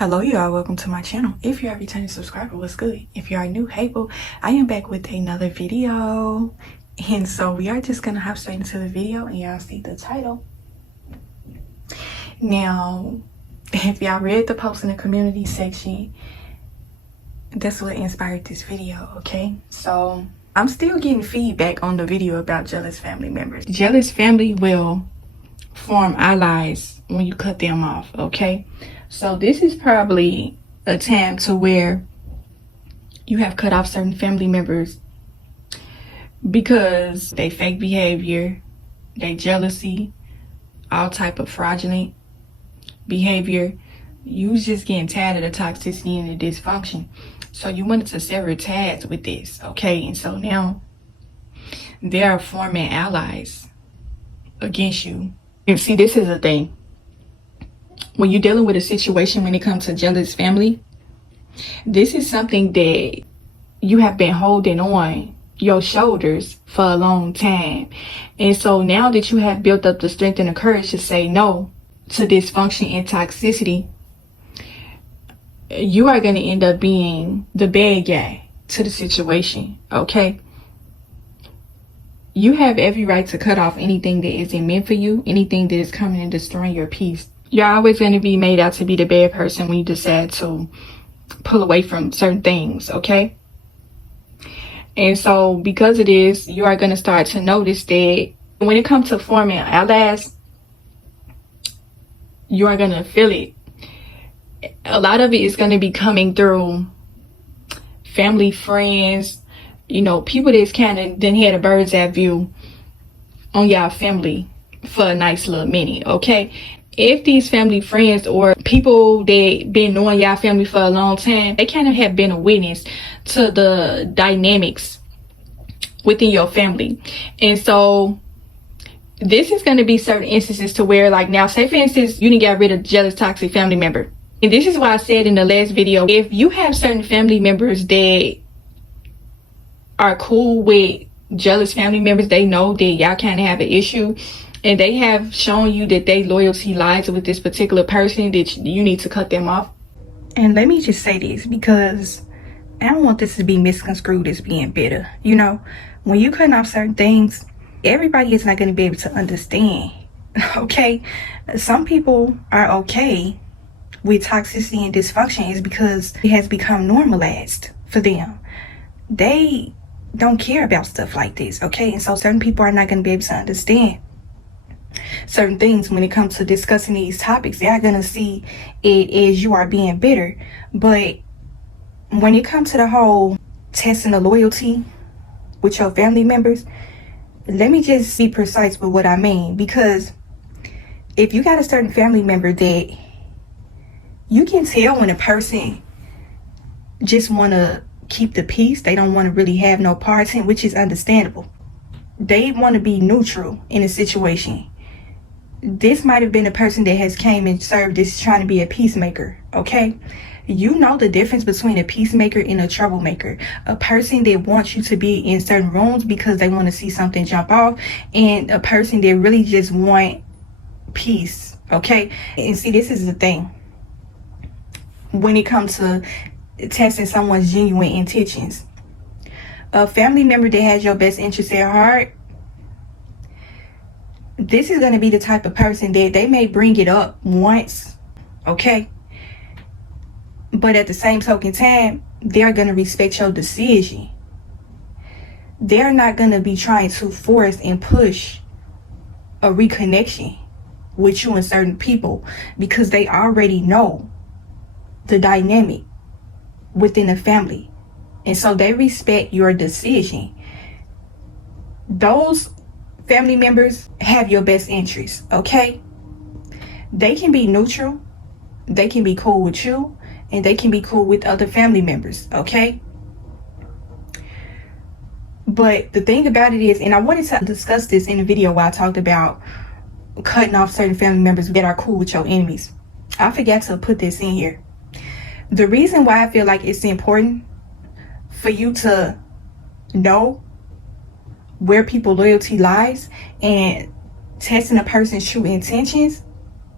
Hello y'all, welcome to my channel. If you're a returning subscriber, what's good? If you are new, hey boo, I am back with another video. And so we are just gonna hop straight into the video and y'all see the title. Now, if y'all read the post in the community section, that's what inspired this video, okay? So I'm still getting feedback on the video about jealous family members. Jealous family will form allies when you cut them off, okay? So this is probably a time to where you have cut off certain family members because they fake behavior, they jealousy, all type of fraudulent behavior. You was just getting tired of the toxicity and the dysfunction. So you wanted to sever ties with this, okay? And so now they are forming allies against you. You see, this is a thing. When you're dealing with a situation when it comes to jealous family, this is something that you have been holding on your shoulders for a long time. And so now that you have built up the strength and the courage to say no to dysfunction and toxicity, you are going to end up being the bad guy to the situation, okay? You have every right to cut off anything that isn't meant for you, anything that is coming and destroying your peace. You're always going to be made out to be the bad person when you decide to pull away from certain things, okay? And so because of this, you are going to start to notice that when it comes to forming allies, you are going to feel it. A lot of it is going to be coming through family, friends, you know, people that's kind of done had a bird's eye view on y'all family for a nice little minute, okay? If these family friends or people that been knowing y'all family for a long time, they kind of have been a witness to the dynamics within your family. And so this is going to be certain instances to where, like, now say for instance you didn't get rid of jealous toxic family member. And this is why I said in the last video, if you have certain family members that are cool with jealous family members, they know that y'all kind of have an issue, and they have shown you that they loyalty lies with this particular person, that you need to cut them off. And let me just say this, because I don't want this to be misconstrued as being bitter. You know, when you cutting off certain things, everybody is not going to be able to understand, okay? Some people are okay with toxicity and dysfunction is because it has become normalized for them. They don't care about stuff like this, okay? And so certain people are not going to be able to understand certain things when it comes to discussing these topics. They are going to see it as you are being bitter. But when it comes to the whole testing the loyalty with your family members, let me just be precise with what I mean. Because if you got a certain family member that you can tell when a person just want to keep the peace, they don't want to really have no parts in, which is understandable. They want to be neutral in a situation. This might have been a person that has came and served as trying to be a peacemaker, okay? You know the difference between a peacemaker and a troublemaker. A person that wants you to be in certain rooms because they want to see something jump off, and a person that really just want peace, okay? And see, this is the thing. When it comes to testing someone's genuine intentions, a family member that has your best interest at heart, this is going to be the type of person that they may bring it up once, okay? But at the same token time, they're going to respect your decision. They're not going to be trying to force and push a reconnection with you and certain people because they already know the dynamic within the family. And so they respect your decision. Those family members have your best interests, okay? They can be neutral, they can be cool with you, and they can be cool with other family members, okay? But the thing about it is, and I wanted to discuss this in a video where I talked about cutting off certain family members that are cool with your enemies. I forgot to put this in here. The reason why I feel like it's important for you to know where people loyalty lies and testing a person's true intentions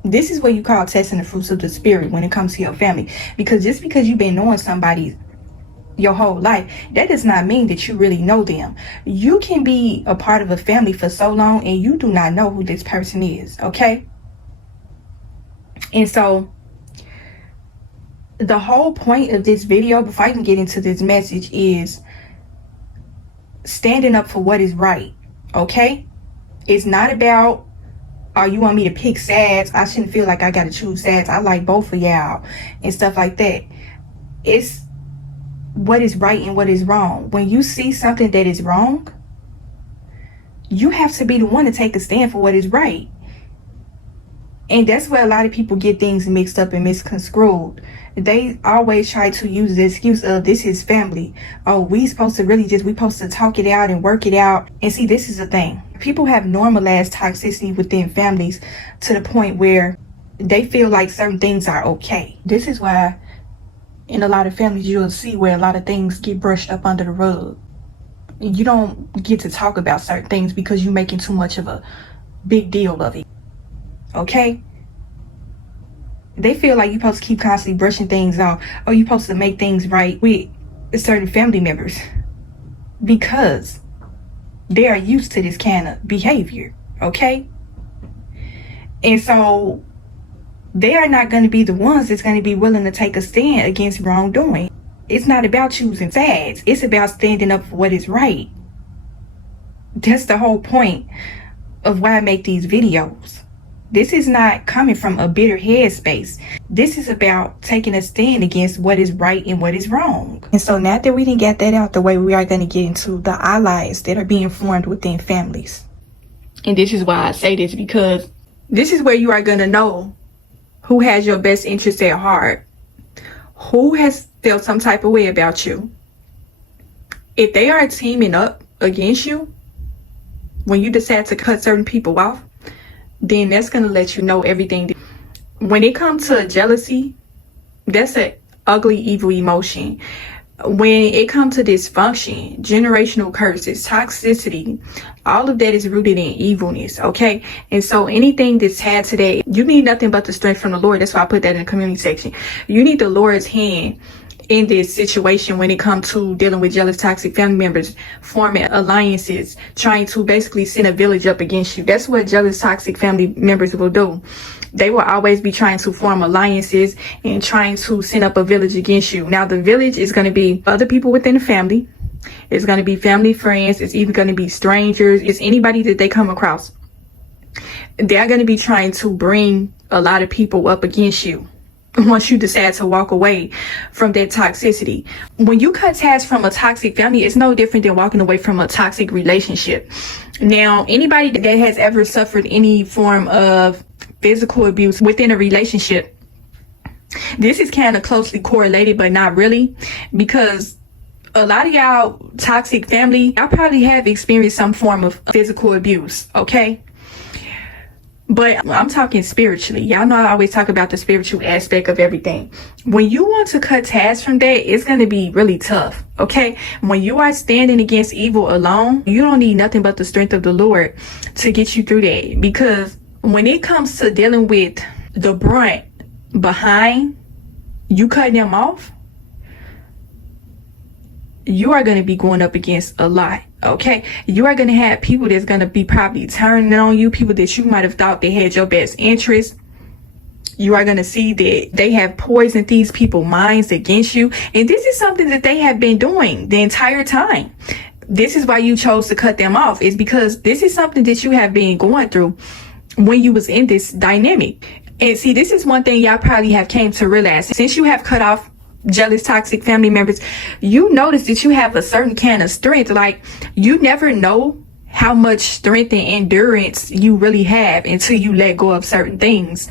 This is what you call testing the fruits of the spirit when it comes to your family. Because just because you've been knowing somebody your whole life, that does not mean that you really know them. You can be a part of a family for so long and you do not know who this person is, okay? And so the whole point of this video, before I can get into this message, is standing up for what is right, okay? It's not about, oh, you want me to pick sides? I shouldn't feel like I gotta choose sides. I like both of y'all and stuff like that. It's what is right and what is wrong. When you see something that is wrong, you have to be the one to take a stand for what is right. And that's where a lot of people get things mixed up and misconstrued. They always try to use the excuse of, this is family. Oh, we supposed to talk it out and work it out. And see, this is the thing. People have normalized toxicity within families to the point where they feel like certain things are okay. This is why in a lot of families you'll see where a lot of things get brushed up under the rug. You don't get to talk about certain things because you're making too much of a big deal of it. Okay? They feel like you're supposed to keep constantly brushing things off, or you're supposed to make things right with certain family members because they are used to this kind of behavior. Okay? And so they are not going to be the ones that's going to be willing to take a stand against wrongdoing. It's not about choosing sides. It's about standing up for what is right. That's the whole point of why I make these videos. This is not coming from a bitter headspace. This is about taking a stand against what is right and what is wrong. And so now that we didn't get that out the way, we are going to get into the allies that are being formed within families. And this is why I say this, because this is where you are going to know who has your best interest at heart, who has felt some type of way about you. If they are teaming up against you, when you decide to cut certain people off, then that's going to let you know everything. When it comes to jealousy, that's an ugly, evil emotion. When it comes to dysfunction, generational curses, toxicity, all of that is rooted in evilness, okay? And so anything that's had today, you need nothing but the strength from the Lord. That's why I put that in the community section. You need the Lord's hand in this situation when it comes to dealing with jealous, toxic family members, forming alliances, trying to basically send a village up against you. That's what jealous, toxic family members will do. They will always be trying to form alliances and trying to send up a village against you. Now, the village is going to be other people within the family. It's going to be family, friends. It's even going to be strangers. It's anybody that they come across. They're going to be trying to bring a lot of people up against you once you decide to walk away from that toxicity. When you cut ties from a toxic family, it's no different than walking away from a toxic relationship. Now, anybody that has ever suffered any form of physical abuse within a relationship, this is kind of closely correlated, but not really, because a lot of y'all toxic family, y'all probably have experienced some form of physical abuse, okay? But I'm talking spiritually. Y'all know I always talk about the spiritual aspect of everything. When you want to cut ties from that, it's going to be really tough, okay? When you are standing against evil alone, you don't need nothing but the strength of the Lord to get you through that. Because when it comes to dealing with the brunt behind you cutting them off, you are going to be going up against a lot, okay? You are going to have people that's going to be probably turning on you, people that you might have thought they had your best interest. You are going to see that they have poisoned these people's minds against you. And this is something that they have been doing the entire time. This is why you chose to cut them off, is because this is something that you have been going through when you was in this dynamic. And see, this is one thing y'all probably have came to realize. Since you have cut off jealous, toxic family members, you notice that you have a certain kind of strength. Like, you never know how much strength and endurance you really have until you let go of certain things.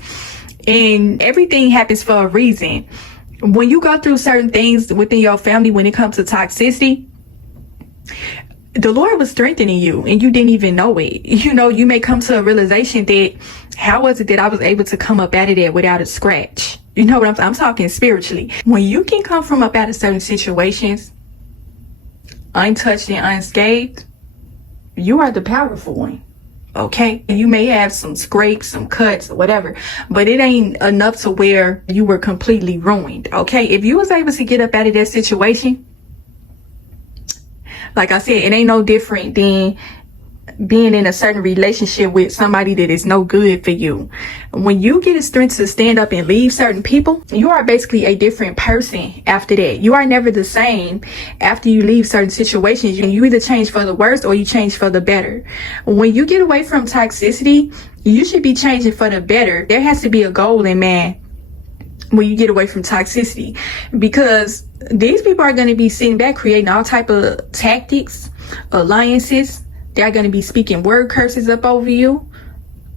And everything happens for a reason. When you go through certain things within your family, when it comes to toxicity, the Lord was strengthening you and you didn't even know it. You know, you may come to a realization that, how was it that I was able to come up out of that without a scratch? You know what I'm talking spiritually. When you can come from up out of certain situations, untouched and unscathed, you are the powerful one. Okay, you may have some scrapes, some cuts, or whatever, but it ain't enough to where you were completely ruined. Okay, if you was able to get up out of that situation, like I said, it ain't no different than being in a certain relationship with somebody that is no good for you. When you get the strength to stand up and leave certain people, you are basically a different person after that. You are never the same after you leave certain situations. You either change for the worse or you change for the better. When you get away from toxicity, you should be changing for the better. There has to be a goal in man when you get away from toxicity, because these people are going to be sitting back creating all type of tactics, alliances. They're going to be speaking word curses up over you,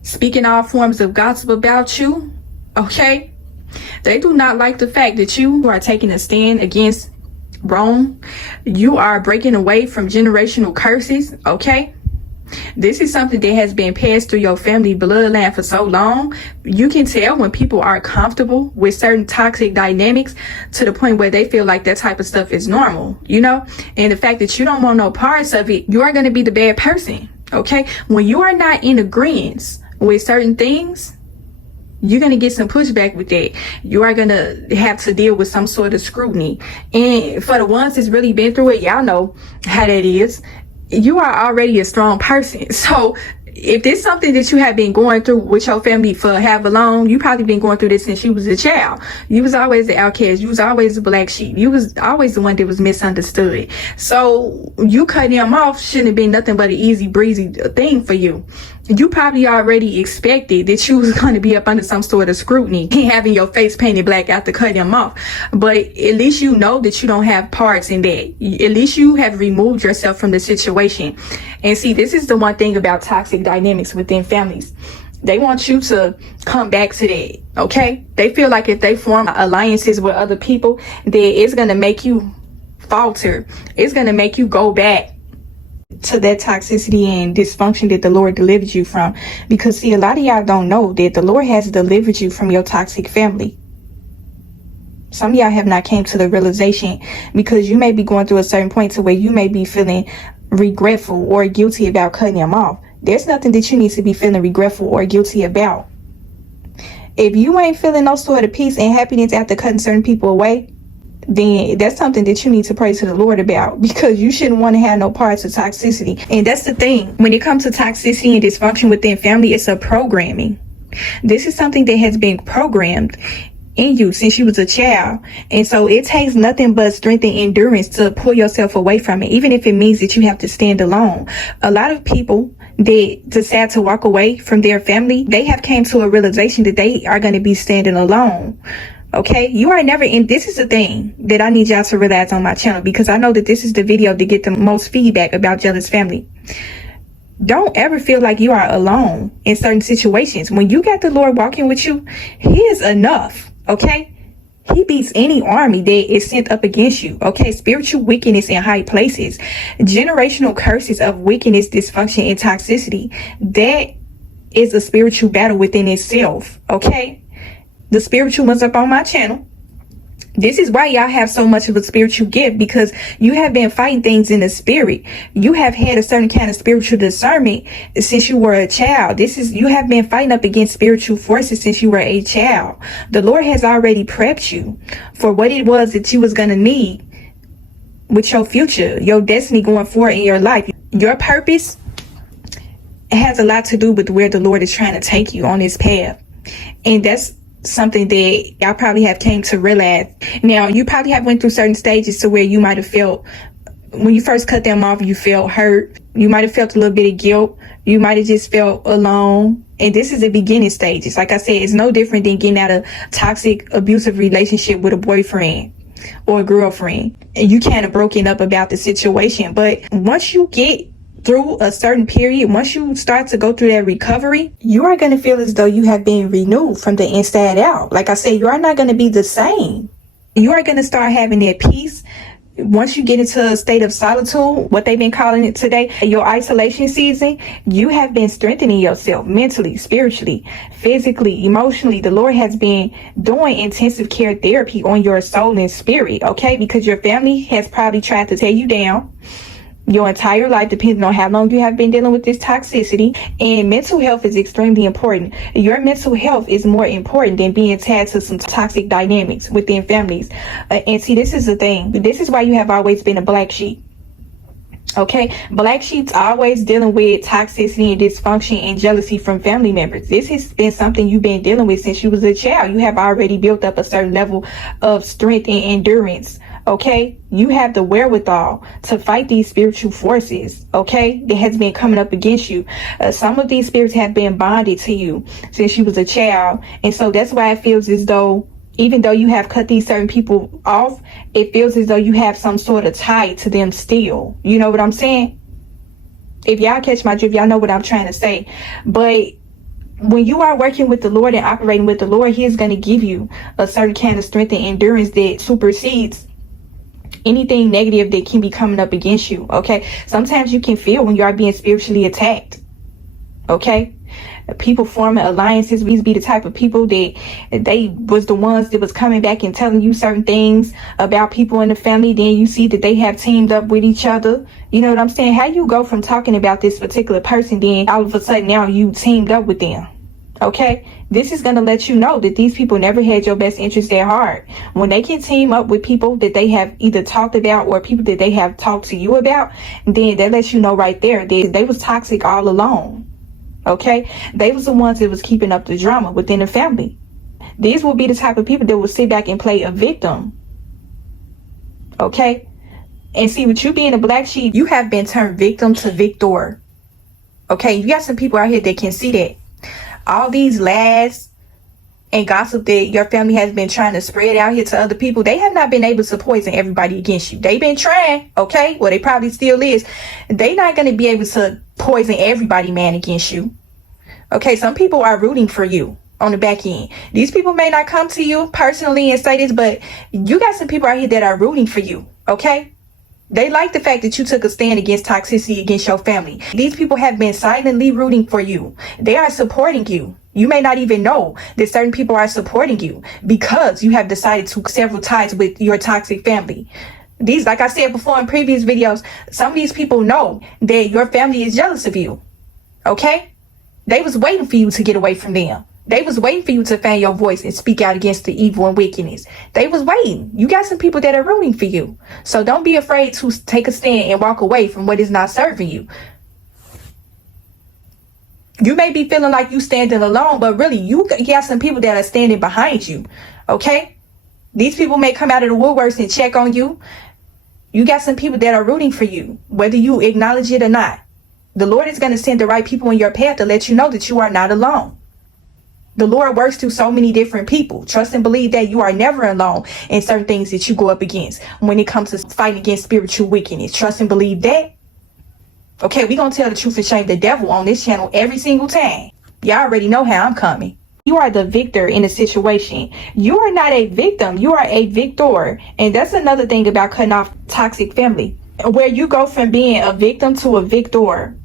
speaking all forms of gossip about you. Okay, they do not like the fact that you are taking a stand against wrong. You are breaking away from generational curses. Okay, this is something that has been passed through your family bloodline for so long. You can tell when people are comfortable with certain toxic dynamics to the point where they feel like that type of stuff is normal, you know? And the fact that you don't want no parts of it, you are going to be the bad person, okay? When you are not in agreement with certain things, you're going to get some pushback with that. You are going to have to deal with some sort of scrutiny. And for the ones that's really been through it, y'all know how that is. You are already a strong person. So if there's something that you have been going through with your family for however long, you probably been going through this since you was a child. You was always the outcast. You was always the black sheep. You was always the one that was misunderstood. So you cutting him off shouldn't have been nothing but an easy breezy thing for you. You probably already expected that you was going to be up under some sort of scrutiny and having your face painted black after cutting him off. But at least you know that you don't have parts in that. At least you have removed yourself from the situation. And see, this is the one thing about toxic dynamics within families. They want you to come back to that, okay? They feel like if they form alliances with other people, that it's going to make you falter. It's going to make you go back to that toxicity and dysfunction that the Lord delivered you from. Because see, a lot of y'all don't know that the Lord has delivered you from your toxic family. Some of y'all have not came to the realization, because you may be going through a certain point to where you may be feeling regretful or guilty about cutting them off. There's nothing that you need to be feeling regretful or guilty about. If you ain't feeling no sort of peace and happiness after cutting certain people away, then that's something that you need to pray to the Lord about, because you shouldn't want to have no parts of toxicity. And that's the thing. When it comes to toxicity and dysfunction within family, it's a programming. This is something that has been programmed in you since you was a child. And so it takes nothing but strength and endurance to pull yourself away from it, even if it means that you have to stand alone. A lot of people that decide to walk away from their family, they have came to a realization that they are going to be standing alone. Okay, you are never in. This is the thing that I need y'all to realize on my channel, because I know that this is the video to get the most feedback about jealous family. Don't ever feel like you are alone in certain situations. When you got the Lord walking with you, He is enough. Okay, He beats any army that is sent up against you. Okay, spiritual wickedness in high places, generational curses of wickedness, dysfunction, and toxicity. That is a spiritual battle within itself. Okay. The spiritual ones up on my channel. This is why y'all have so much of a spiritual gift, because you have been fighting things in the spirit. You have had a certain kind of spiritual discernment since you were a child. You have been fighting up against spiritual forces since you were a child. The Lord has already prepped you for what it was that you was going to need with your future, your destiny going forward in your life. Your purpose has a lot to do with where the Lord is trying to take you on this path. And that's something that y'all probably have came to realize. Now, you probably have went through certain stages to where you might have felt, when you first cut them off, you felt hurt. You might have felt a little bit of guilt. You might have just felt alone. And this is the beginning stages. Like I said, it's no different than getting out of a toxic, abusive relationship with a boyfriend or a girlfriend. And you kind of broken up about the situation. But once you get through a certain period, once you start to go through that recovery, you are going to feel as though you have been renewed from the inside out. Like I said, you are not going to be the same. You are going to start having that peace. Once you get into a state of solitude, what they've been calling it today, your isolation season, you have been strengthening yourself mentally, spiritually, physically, emotionally. The Lord has been doing intensive care therapy on your soul and spirit, okay? Because your family has probably tried to tear you down. your entire life, depending on how long you have been dealing with this toxicity. And mental health is extremely important. Your mental health is more important than being tied to some toxic dynamics within families. And see, this is the thing. This is why you have always been a black sheep. Okay, black sheep's always dealing with toxicity and dysfunction and jealousy from family members. This has been something you've been dealing with since you was a child. You have already built up a certain level of strength and endurance. Okay, you have the wherewithal to fight these spiritual forces, okay, that has been coming up against you. Some of these spirits have been bonded to you since you was a child. And so that's why it feels as though, even though you have cut these certain people off, it feels as though you have some sort of tie to them still. You know what I'm saying? If y'all catch my drift, y'all know what I'm trying to say. But when you are working with the Lord and operating with the Lord, He is going to give you a certain kind of strength and endurance that supersedes anything negative that can be coming up against you. Okay, sometimes you can feel when you are being spiritually attacked. Okay, people forming alliances. We used to be the type of people that they was the ones that was coming back and telling you certain things about people in the family. Then you see that they have teamed up with each other. You know what I'm saying? How you go from talking about this particular person, then all of a sudden now you teamed up with them. Okay, this is going to let you know that these people never had your best interest at heart. When they can team up with people that they have either talked about or people that they have talked to you about, then that lets you know right there that they was toxic all along. Okay, they was the ones that was keeping up the drama within the family. These will be the type of people that will sit back and play a victim. Okay, and see, with you being a black sheep, you have been turned victim to victor. Okay, you got some people out here that can see that. All these lies and gossip that your family has been trying to spread out here to other people, they have not been able to poison everybody against you. They've been trying, okay? Well, they probably still is. They're not going to be able to poison everybody, man, against you. Okay, some people are rooting for you on the back end. These people may not come to you personally and say this, but you got some people out here that are rooting for you, okay? They like the fact that you took a stand against toxicity against your family. These people have been silently rooting for you. They are supporting you. You may not even know that certain people are supporting you because you have decided to sever ties with your toxic family. These, like I said before in previous videos, some of these people know that your family is jealous of you. Okay? They was waiting for you to get away from them. They was waiting for you to find your voice and speak out against the evil and wickedness. They was waiting. You got some people that are rooting for you. So don't be afraid to take a stand and walk away from what is not serving you. You may be feeling like you standing alone, but really you got some people that are standing behind you. Okay? These people may come out of the woodworks and check on you. You got some people that are rooting for you, whether you acknowledge it or not. The Lord is going to send the right people in your path to let you know that you are not alone. The Lord works through so many different people. Trust and believe that you are never alone in certain things that you go up against when it comes to fighting against spiritual wickedness. Trust and believe that. Okay, we're going to tell the truth and shame the devil on this channel every single time. Y'all already know how I'm coming. You are the victor in a situation. You are not a victim. You are a victor. And that's another thing about cutting off toxic family. Where you go from being a victim to a victor.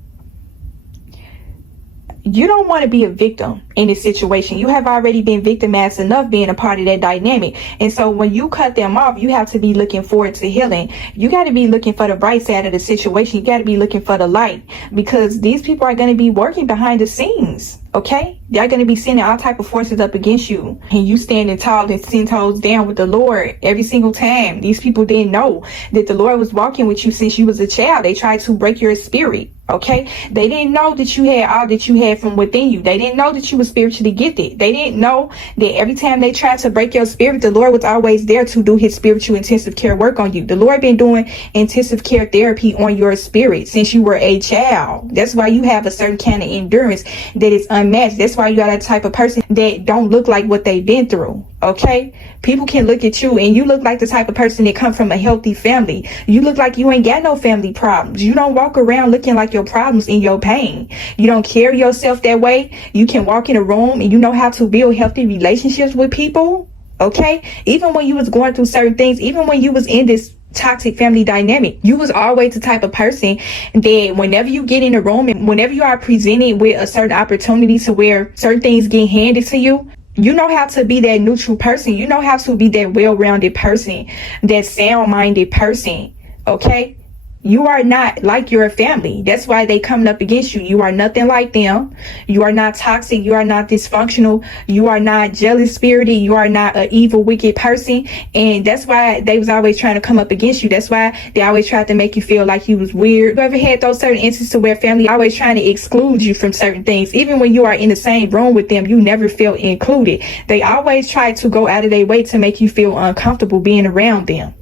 You don't want to be a victim in this situation. You have already been victimized enough being a part of that dynamic. And so when you cut them off, you have to be looking forward to healing. You got to be looking for the bright side of the situation. You got to be looking for the light, because these people are going to be working behind the scenes. Okay, they're going to be sending all type of forces up against you, and you standing tall and 10 toes down with the Lord every single time. These people didn't know that the Lord was walking with you since you was a child. They tried to break your spirit. Okay, they didn't know that you had all that you had from within you. They didn't know that you were spiritually gifted. They didn't know that every time they tried to break your spirit, the Lord was always there to do His spiritual intensive care work on you. The Lord been doing intensive care therapy on your spirit since you were a child. That's why you have a certain kind of endurance that is unmatched. That's why you are that type of person that don't look like what they've been through. Okay, people can look at you and you look like the type of person that come from a healthy family. You look like you ain't got no family problems. You don't walk around looking like your problems in your pain. You don't carry yourself that way. You can walk in a room and you know how to build healthy relationships with people. Okay, even when you was going through certain things, even when you was in this toxic family dynamic, you was always the type of person that whenever you get in a room and whenever you are presented with a certain opportunity to where certain things get handed to you, you know how to be that neutral person. You know how to be that well-rounded person, that sound-minded person. Okay, You are not like your family. That's why they coming up against you. You are nothing like them. You are not toxic. You are not dysfunctional. You are not jealous spirited. You are not an evil, wicked person. And that's why they was always trying to come up against you. That's why they always tried to make you feel like you was weird. You ever had those certain instances where family always trying to exclude you from certain things? Even when you are in the same room with them, you never feel included. They always try to go out of their way to make you feel uncomfortable being around them.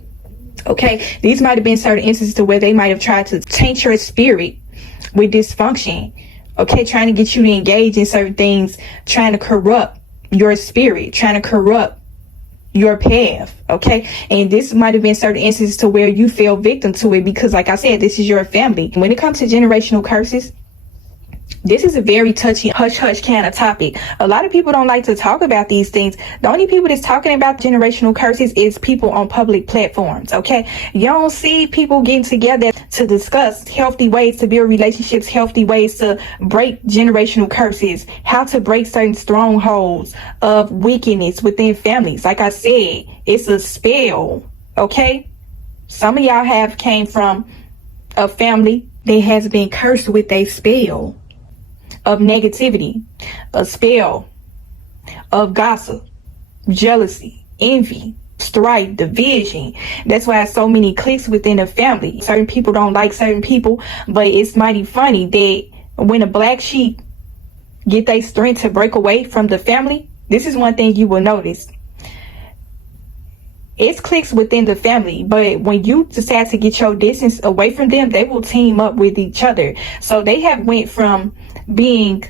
Okay, these might have been certain instances to where they might have tried to taint your spirit with dysfunction. Okay, trying to get you to engage in certain things, trying to corrupt your spirit, trying to corrupt your path. Okay, and this might have been certain instances to where you fell victim to it because, like I said, this is your family. When it comes to generational curses, this is a very touchy, hush-hush kind of topic. A lot of people don't like to talk about these things. The only people that's talking about generational curses is people on public platforms, okay? You don't see people getting together to discuss healthy ways to build relationships, healthy ways to break generational curses, how to break certain strongholds of wickedness within families. Like I said, it's a spell, okay? Some of y'all have came from a family that has been cursed with a spell of negativity, a spell of gossip, jealousy, envy, strife, division. That's why so many cliques within a family. Certain people don't like certain people, but it's mighty funny that when a black sheep get their strength to break away from the family, this is one thing you will notice. It's cliques within the family, but when you decide to get your distance away from them, they will team up with each other. So they have went from being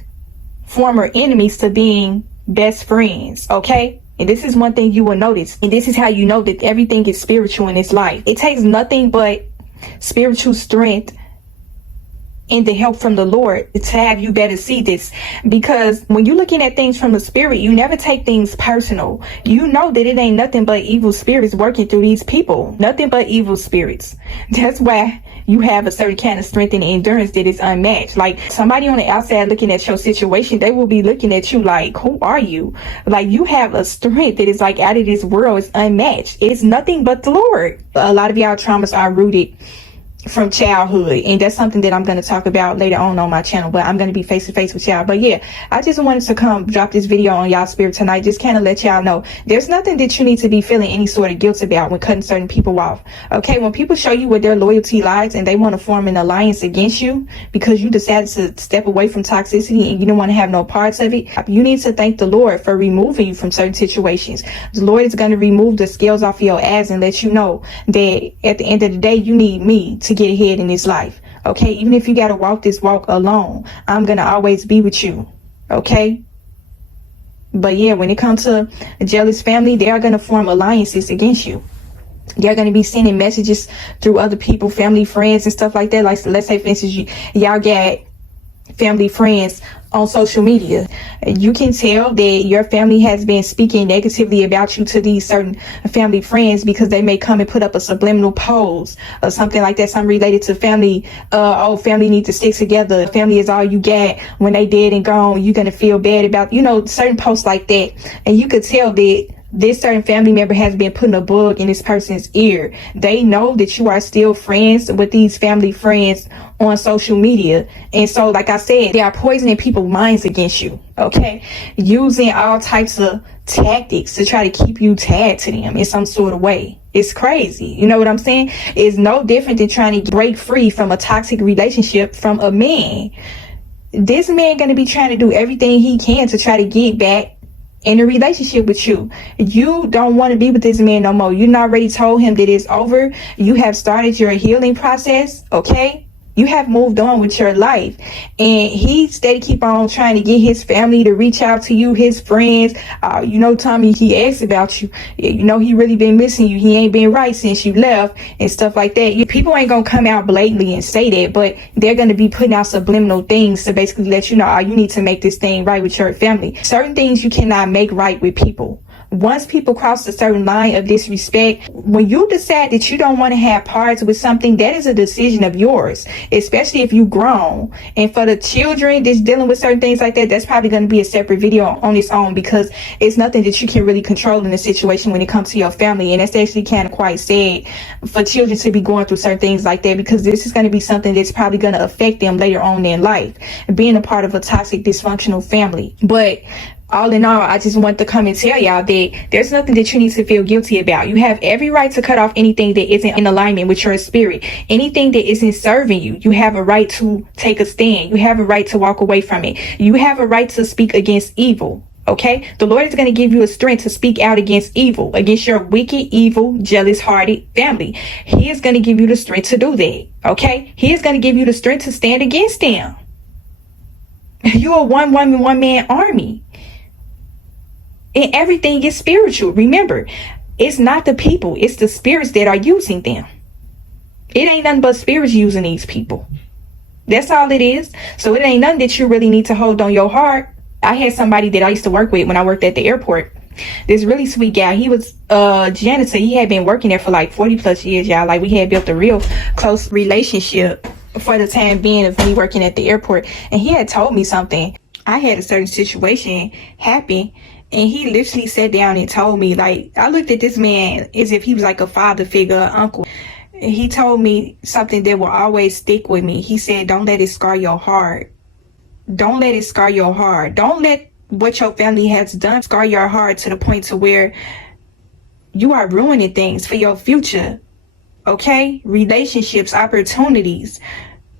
former enemies to being best friends, okay? And this is one thing you will notice. And this is how you know that everything is spiritual in this life. It takes nothing but spiritual strength and the help from the Lord to have you better see this. Because when you're looking at things from the spirit, you never take things personal. You know that it ain't nothing but evil spirits working through these people. Nothing but evil spirits. That's why you have a certain kind of strength and endurance that is unmatched. Like somebody on the outside looking at your situation, they will be looking at you like, who are you? Like you have a strength that is like out of this world. It's unmatched. It's nothing but the Lord. A lot of y'all traumas are rooted from childhood, and that's something that I'm going to talk about later on my channel, but I'm going to be face to face with y'all. But yeah, I just wanted to come drop this video on y'all spirit tonight, just kind of let y'all know there's nothing that you need to be feeling any sort of guilt about when cutting certain people off. Okay, when people show you where their loyalty lies and they want to form an alliance against you because you decided to step away from toxicity and you don't want to have no parts of it, you need to thank the Lord for removing you from certain situations. The Lord is going to remove the scales off your ass and let you know that at the end of the day, you need me to get ahead in this life. Okay, even if you got to walk this walk alone, I'm gonna always be with you. Okay, but yeah, when it comes to a jealous family, they are gonna form alliances against you. They're going to be sending messages through other people, family, friends, and stuff like that. Like, let's say, for instance, y'all got family, friends on social media. You can tell that your family has been speaking negatively about you to these certain family friends because they may come and put up a subliminal post or something like that, something related to family. Oh, family need to stick together. Family is all you got. When they dead and gone, you're going to feel bad about, certain posts like that. And you could tell that this certain family member has been putting a bug in this person's ear. They know that you are still friends with these family friends on social media. And so, like I said, they are poisoning people's minds against you, okay? Using all types of tactics to try to keep you tagged to them in some sort of way. It's crazy. You know what I'm saying? It's no different than trying to break free from a toxic relationship from a man. This man going to be trying to do everything he can to try to get back in a relationship with you. You don't want to be with this man no more. You already told him that it's over. You have started your healing process, okay? You have moved on with your life, and he steady keep on trying to get his family to reach out to you, his friends. Tommy, he asked about you. He really been missing you. He ain't been right since you left and stuff like that. People ain't gonna come out blatantly and say that, but they're gonna be putting out subliminal things to basically let you know, you need to make this thing right with your family. Certain things you cannot make right with people. Once people cross a certain line of disrespect, when you decide that you don't want to have parts with something, that is a decision of yours, especially if you grown. And for the children that's dealing with certain things like that, that's probably going to be a separate video on its own, because it's nothing that you can really control in the situation when it comes to your family. And that's actually kind of quite sad for children to be going through certain things like that, because this is going to be something that's probably going to affect them later on in life, being a part of a toxic, dysfunctional family. But all in all, I just want to come and tell y'all that there's nothing that you need to feel guilty about. You have every right to cut off anything that isn't in alignment with your spirit. Anything that isn't serving you, you have a right to take a stand. You have a right to walk away from it. You have a right to speak against evil. Okay? The Lord is going to give you a strength to speak out against evil, against your wicked, evil, jealous-hearted family. He is going to give you the strength to do that. Okay? He is going to give you the strength to stand against them. You're a one-woman, one-man army. And everything is spiritual. Remember, it's not the people, it's the spirits that are using them. It ain't nothing but spirits using these people. That's all it is. So it ain't nothing that you really need to hold on your heart. I had somebody that I used to work with when I worked at the airport. This really sweet guy. He was a janitor. He had been working there for like 40 plus years, y'all. Like, we had built a real close relationship for the time being of me working at the airport. And he had told me something. I had a certain situation happen, and he literally sat down and told me, like, I looked at this man as if he was like a father figure, an uncle. He told me something that will always stick with me. He said, don't let it scar your heart. Don't let it scar your heart. Don't let what your family has done scar your heart to the point to where you are ruining things for your future. Okay? Relationships, opportunities.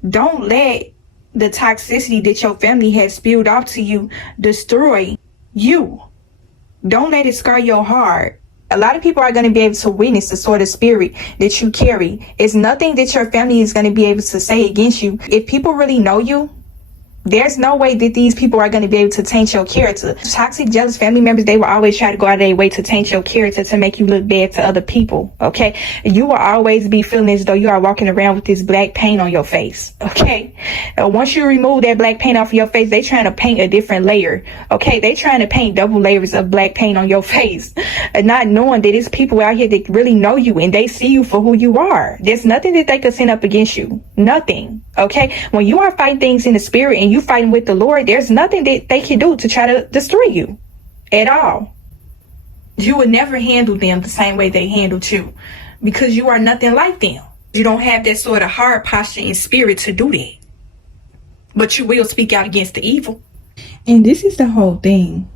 Don't let the toxicity that your family has spewed off to you destroy you. Don't let it scar your heart. A lot of people are going to be able to witness the sort of spirit that you carry. It's nothing that your family is going to be able to say against you. If people really know you, there's no way that these people are going to be able to taint your character. Toxic, jealous family members, they will always try to go out of their way to taint your character, to make you look bad to other people, okay? You will always be feeling as though you are walking around with this black paint on your face, okay? Once you remove that black paint off of your face, they trying to paint a different layer, okay? They trying to paint double layers of black paint on your face, and not knowing that it's people out here that really know you and they see you for who you are. There's nothing that they could send up against you. Nothing, okay? When you are fighting things in the spirit and you fighting with the Lord, there's nothing that they can do to try to destroy you at all. You would never handle them the same way they handled you, because you are nothing like them. You don't have that sort of hard posture and spirit to do that, but you will speak out against the evil. And this is the whole thing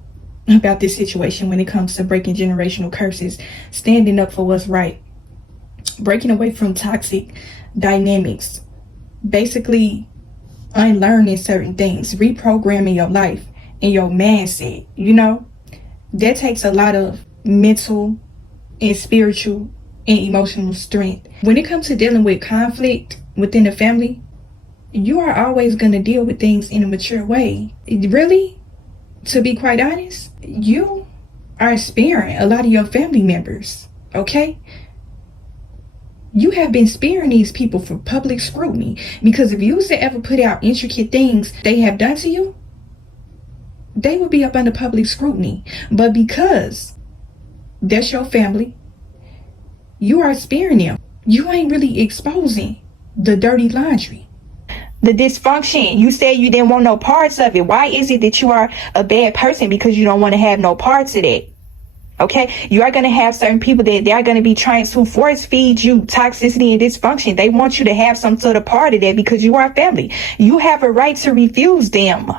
about this situation when it comes to breaking generational curses, standing up for what's right, breaking away from toxic dynamics, basically unlearning certain things, reprogramming your life and your mindset. You know, that takes a lot of mental and spiritual and emotional strength. When it comes to dealing with conflict within the family, you are always going to deal with things in a mature way. Really, to be quite honest, you are sparing a lot of your family members, okay? You have been sparing these people for public scrutiny, because if you was to ever put out intricate things they have done to you, they would be up under public scrutiny. But because that's your family, you are sparing them. You ain't really exposing the dirty laundry, the dysfunction. You said you didn't want no parts of it. Why is it that you are a bad person? Because you don't want to have no parts of that. Okay, you are going to have certain people that they are going to be trying to force feed you toxicity and dysfunction. They want you to have some sort of part of that because you are family. You have a right to refuse them.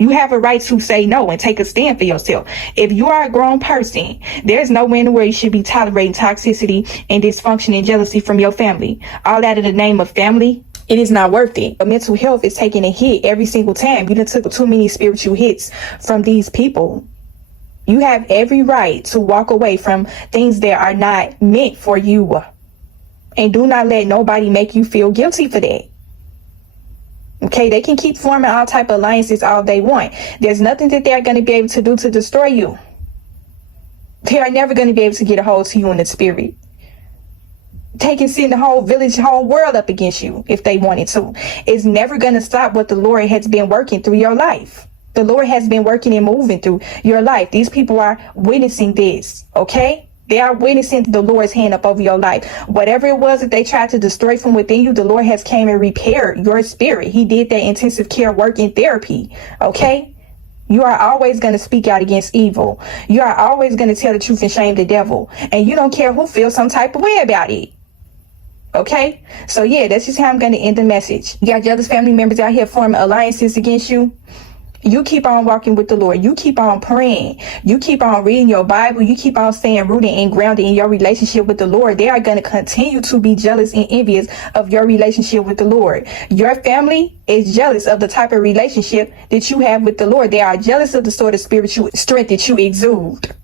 You have a right to say no and take a stand for yourself. If you are a grown person, there's nowhere in the world you should be tolerating toxicity and dysfunction and jealousy from your family. All that in the name of family. It is not worth it. Mental health is taking a hit every single time. You done took too many spiritual hits from these people. You have every right to walk away from things that are not meant for you. And do not let nobody make you feel guilty for that. Okay, they can keep forming all type of alliances all they want. There's nothing that they're going to be able to do to destroy you. They are never going to be able to get a hold to you in the spirit. They can send the whole village, the whole world up against you if they wanted to. It's never going to stop what the Lord has been working through your life. The Lord has been working and moving through your life. These people are witnessing this, okay? They are witnessing the Lord's hand up over your life. Whatever it was that they tried to destroy from within you, the Lord has came and repaired your spirit. He did that intensive care work in therapy, okay? You are always going to speak out against evil. You are always going to tell the truth and shame the devil. And you don't care who feels some type of way about it. Okay? So yeah, that's just how I'm going to end the message. You got jealous family members out here forming alliances against you. You keep on walking with the Lord. You keep on praying. You keep on reading your Bible. You keep on staying rooted and grounded in your relationship with the Lord. They are going to continue to be jealous and envious of your relationship with the Lord. Your family is jealous of the type of relationship that you have with the Lord. They are jealous of the sort of spiritual strength that you exude.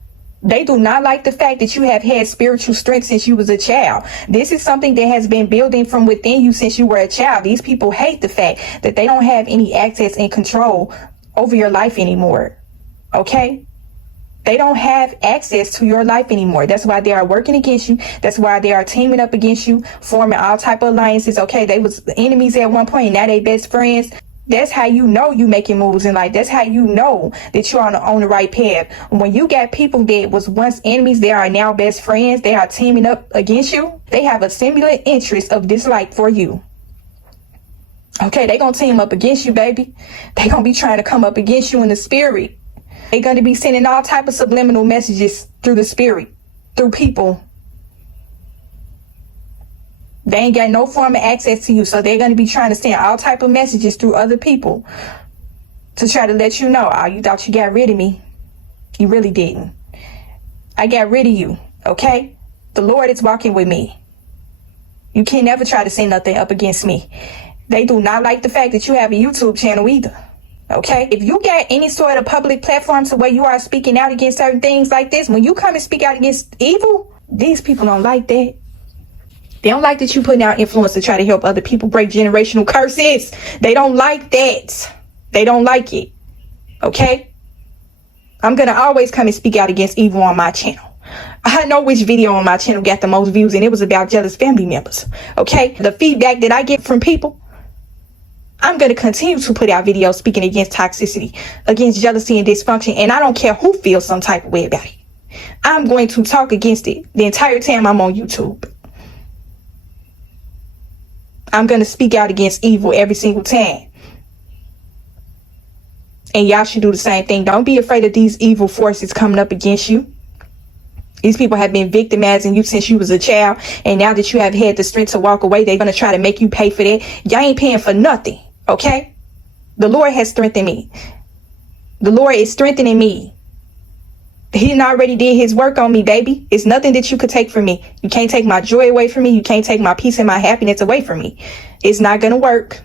They do not like the fact that you have had spiritual strength since you was a child. This is something that has been building from within you since you were a child. These people hate the fact that they don't have any access and control over your life anymore. Okay? They don't have access to your life anymore. That's why they are working against you. That's why they are teaming up against you, forming all type of alliances. Okay, they was enemies at one point, now they best friends. That's how you know you making moves in life. That's how you know that you're on the right path. When you got people that was once enemies, they are now best friends. They are teaming up against you. They have a similar interest of dislike for you. Okay, they gonna team up against you, baby. They gonna be trying to come up against you in the spirit. They gonna be sending all type of subliminal messages through the spirit, through people. They ain't got no form of access to you, so they're gonna be trying to send all type of messages through other people to try to let you know, oh, you thought you got rid of me. You really didn't. I got rid of you, okay? The Lord is walking with me. You can never try to send nothing up against me. They do not like the fact that you have a YouTube channel either. Okay? If you got any sort of public platform to where you are speaking out against certain things like this, when you come and speak out against evil, these people don't like that. They don't like that you putting out influence to try to help other people break generational curses. They don't like that. They don't like it. Okay? I'm going to always come and speak out against evil on my channel. I know which video on my channel got the most views, and it was about jealous family members. Okay? The feedback that I get from people, I'm going to continue to put out videos speaking against toxicity, against jealousy and dysfunction, and I don't care who feels some type of way about it. I'm going to talk against it the entire time I'm on YouTube. I'm going to speak out against evil every single time. And y'all should do the same thing. Don't be afraid of these evil forces coming up against you. These people have been victimizing you since you was a child, and now that you have had the strength to walk away, they're going to try to make you pay for that. Y'all ain't paying for nothing. Okay? The Lord has strengthened me. The Lord is strengthening me. He done already did his work on me, baby. It's nothing that you could take from me. You can't take my joy away from me. You can't take my peace and my happiness away from me. It's not going to work.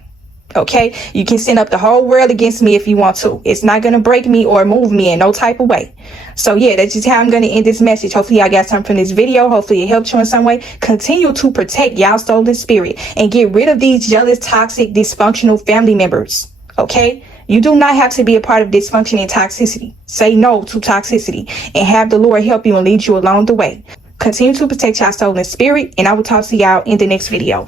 Okay? You can send up the whole world against me if you want to. It's not going to break me or move me in no type of way. So yeah, that's just how I'm going to end this message. Hopefully y'all got something from this video. Hopefully it helped you in some way. Continue to protect y'all stolen spirit and get rid of these jealous, toxic, dysfunctional family members. Okay? You do not have to be a part of dysfunction and toxicity. Say no to toxicity and have the Lord help you and lead you along the way. Continue to protect y'all stolen spirit, and I will talk to y'all in the next video.